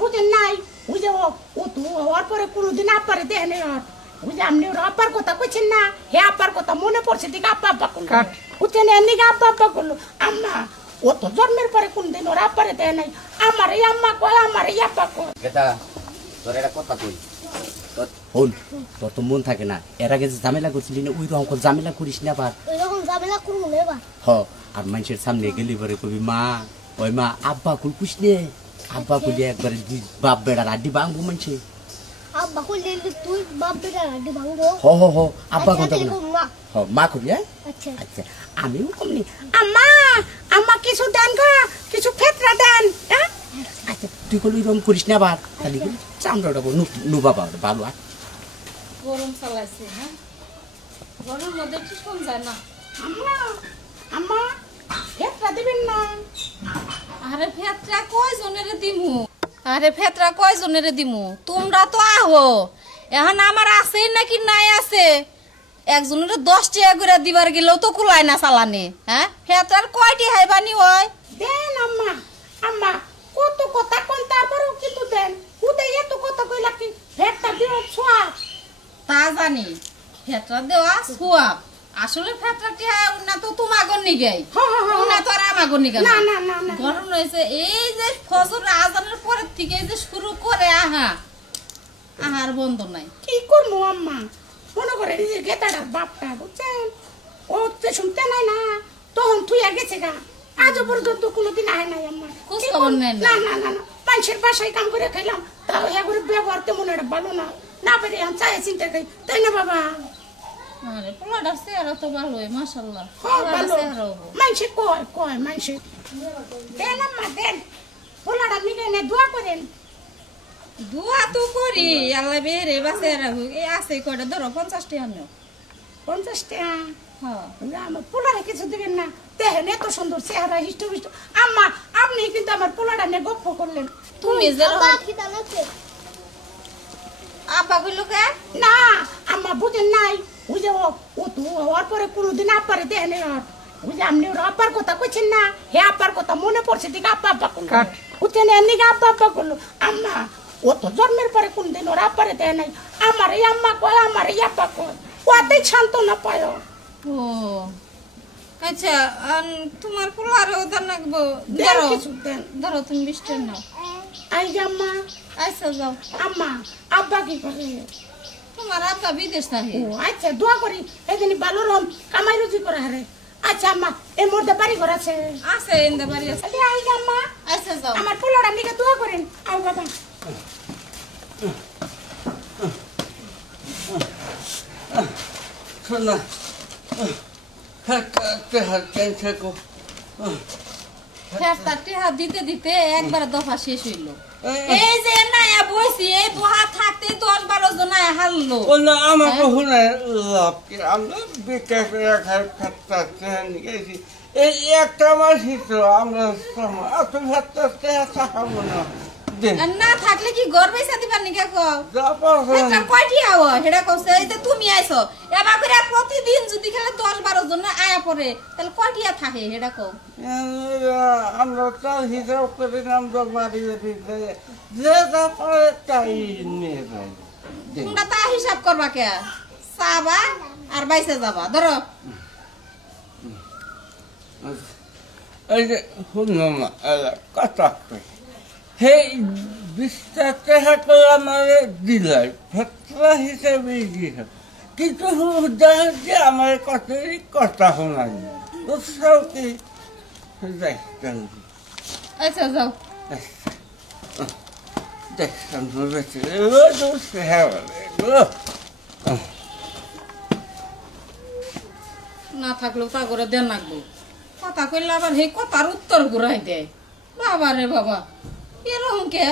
বুঝেন নাই ওই যে ও তো ওর পরে কোনোদিন আব্বারে দেয় নাই ওর ওই যে আপনি ওর আব্বার কথা কইছেন না হে আব্বার কথা মনে পড়ছে দিকে আব্বা আব্বা করলো বুঝছেন এমনিকে আব্বা আব্বা করলো আম্মা ও তো জন্মের পরে কোনদিন ওর আব্বারে দেয় নাই আমার এই আম্মা কয় আমার এই আব্বা কয় এটা তোর একটা কথা কই হল তোর তো মন থাকে না এর আগে যে ঝামেলা করছিলি না ওই রকম ঝামেলা করিস না আবার ওই রকম ঝামেলা করব না এবার হ আর মানুষের সামনে গেলি পরে কবি মা ওই মা আব্বা কুল কুছনে আব্বা কুলি একবারে বাপ বেড়ার আড্ডি ভাঙবো মানুষে আব্বা কইলে তুই বাপ বেটার আড্ডি ভাঙবো হ আব্বা কথা না হ মা কবি আচ্ছা আচ্ছা আমিও কমনি আম্মা আম্মা কিছু দেন গো কিছু ফেতরা দেন হ্যাঁ আচ্ছা তুই কল ওইরকম করিস না আবার খালি চামড়াটা নু বাবা ভালো আর গরম চালাইছে হ্যাঁ গরমের মধ্যে কি কম যায় না আম্মা আম্মা ফেতরা দিবেন না আরে ফেতরা কয়জনের দিমু আরে ফেতরা কয়জনের দিমু তোমরা তো আহো এখন আমার আছে নাকি নাই আছে একজনের 10 টাকা করে দিবার গেলেও তো কুলায় না চালানে হ্যাঁ ফেতরার কয়টি হাইবানি হয় দেন আম্মা আম্মা কত কথা কোন তারপরেও কিন্তু দেন উদে এত কথা কইলা কি ফেতরা দিও ছোয়া তা জানি ফেতরা দেওয়া সোয়াব আসলে ফেতরাটি না তো তোমাগর নিগাই না তো আর আমাগর নিগাই না না না না গরম রয়েছে এই যে ফজর আজানের পরের থেকে যে শুরু করে আহার বন্ধ নাই কি করবো আম্মা মনে করে নিজের গেতাটার বাপটা বুঝছেন ও তো শুনতে নাই না তখন তুই গেছে গা আজও পর্যন্ত কোনোদিন আয় নাই আম্মা খোঁজ খবর নেন না না না না মানুষের বাসায় কাম করে খাইলাম তাও এগুলো ব্যবহার তেমন একটা ভালো না না পেরে আমি চাই চিন্তা খাই তাই না বাবা আরে পোলাটার চেহারা তো ভালোই মাশাআল্লাহ ভালো মানুষে কয় মানুষে দেন আম্মা দেন পোলাটা নিয়ে এনে দোয়া করেন দুয়া তো করি আল্লাহ বেরে বাসে রাখুক এই আছে কয়টা ধরো 50 টাকা নাও 50 টাকা হ্যাঁ আমার পোলারে কিছু দিবেন না দেখেন এত সুন্দর চেহারা হিষ্ট আম্মা আপনি কিন্তু আমার পোলাটা নিয়ে গপ্প করলেন তুমি যেরকম আব্বা কি দাঁড়াচ্ছে আব্বা কইলো কে না আম্মা বুঝেন নাই ওই যে ও তো ওর পরে কোনোদিন আব্বারে দেয় নাই ওর ওই যে আপনি ওর আব্বার কথা কইছেন না হে আব্বার কথা মনে পড়ছে দিকে আব্বা আব্বা করলো বুঝছেন এমনিকে আব্বা আব্বা করলো আম্মা ও তো জন্মের পরে কোনদিন ওর আব্বারে দেয় নাই আমার এই আম্মা কয় আমার এই আব্বা কয় ওতেই শান্ত না পায় ও আচ্ছা তোমার পোলারও দান লাগবো দেন কিছু দেন ধরো তুমি 20 টাকা নাও আই আম্মা আচ্ছা যাও আম্মা আব্বা কি করে তোমার আব্বা বিদেশ থাকে ও আচ্ছা দোয়া করি এদিন ভালো রকম কামাই রুজি করে হারে আচ্ছা আম্মা এর মধ্যে বাড়ি ঘর আছে আছে ইন্দা বাড়ি আছে আরে আই আম্মা আচ্ছা যাও আমার পোলাটা নিকে দোয়া করেন আও বাবা শোনা ফেরতা টেহা দিতে দিতে একবার দফা শেষ হইল এই যে নায়া বইছি এই বহা থাকতে 10-12 জন আয়া হারলো আমাকে শুনে লাভ কি আমরা বিকাশ রাখার খাতা গেছি এই একটা মাস তো আমরা এত খাতা থাকাবো না না থাকলে কি ঘর পয়সা দিবার নি কে কও এটা কয়টি আও হেডা কইছে এই যে তুমি আইছো এবার করে প্রতিদিন যদি খেলে 10-12 জন আয়া পড়ে তাহলে কয়টিয়া থাকে হেডা কও আমরা তো হিসাব করে নাম তো বাড়ি দিতে যে যা পারে তাই নিয়ে যাই তোমরা তা হিসাব করবা কে সাবা আর বাইসে যাবা ধরো এই যে শুনুন না কথা হে 20 টাকা করে আমার দিলাই ফেতরা হিসেবে গিয়ে কিন্তু যে আমার কথা শোনাই উৎসব কি দেখতাম আচ্ছা যাও দেখতাম না থাকলেও তা করে দেন লাগবো কথা কইলে আবার হে কথার উত্তর ঘুরাই দেয় বাবা রে বাবা এরকম কে